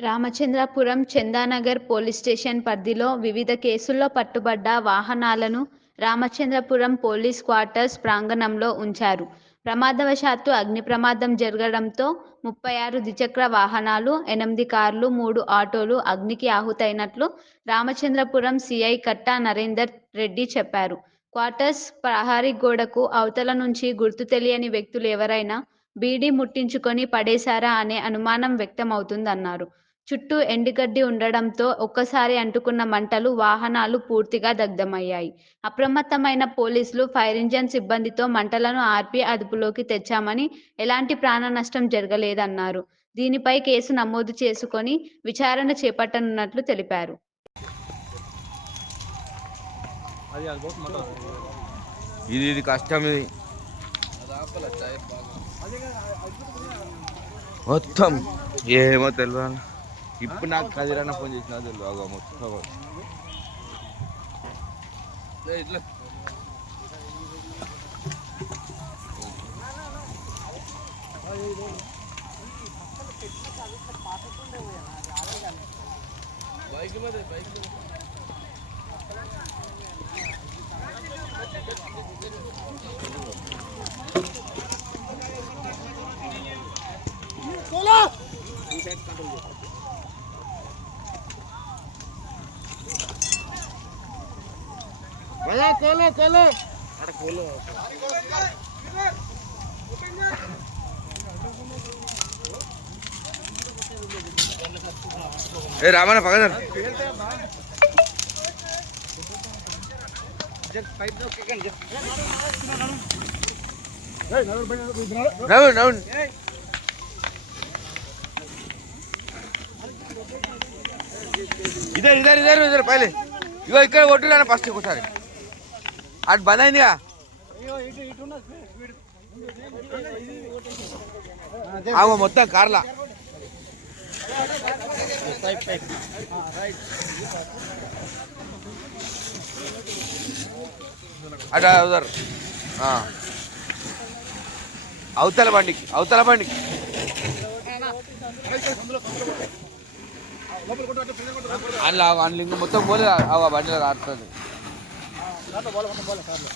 Ramachandrapuram Chandanagar police station పరిధిలో వివిధ కేసుల్లో పట్టుబడ్డ వాహనాలను రామచంద్రపురం పోలీస్ క్వార్టర్స్ ప్రాంగణంలో ఉంచారు. ప్రమాదవశాత్తు అగ్ని ప్రమాదం జరగడంతో ముప్పై ఆరు ద్విచక్ర వాహనాలు, ఎనిమిది కార్లు, మూడు ఆటోలు అగ్నికి ఆహుతైనట్లు రామచంద్రపురం సిఐ కట్టా నరేందర్ రెడ్డి చెప్పారు. క్వార్టర్స్ ప్రహారీ గోడకు అవతల నుంచి గుర్తు తెలియని వ్యక్తులు ఎవరైనా బీడీ ముట్టించుకొని పడేశారా అనే అనుమానం వ్యక్తమవుతుందన్నారు. చుట్టూ ఎండుగడ్డి ఉండడంతో ఒక్కసారి అంటుకున్న మంటలు వాహనాలు పూర్తిగా దగ్ధమయ్యాయి. అప్రమత్తమైన పోలీసులు, ఫైర్ ఇంజన్ సిబ్బందితో మంటలను ఆర్పి అదుపులోకి తెచ్చామని, ఎలాంటి ప్రాణ నష్టం జరగలేదన్నారు. దీనిపై కేసు నమోదు చేసుకొని విచారణ చేపట్టనున్నట్లు తెలిపారు. ఇది ఇది కష్టం ఇది మొత్తం ఏమో తెలియాలి ఇప్పుడు నాకు కదిరన్న ఫోన్ చేసిన తెలియదు. అగో మొత్తం బైక్ ఇట్లా. కోలో కోలో కంట్రోల్ కోలో ఏ రామన్న పక్కన నవ్వు నవ్వు ఇద్దరు ఇద్దరు ఇద్దరు ఇద్దరు పైలే. ఇగో ఇక్కడ కొట్టు ఫస్ట్ ఒకసారి అటు బంద్ అయిందిగా? ఆగో మొత్తం కార్లా. అట ఉదర్. అవతల బండికి అవతల బండికి. అందులో అందులో మొత్తం పోలే ఆ బండిలో కారుతుంది దాంట్లో పోలే మొత్తం పోలే కార్లో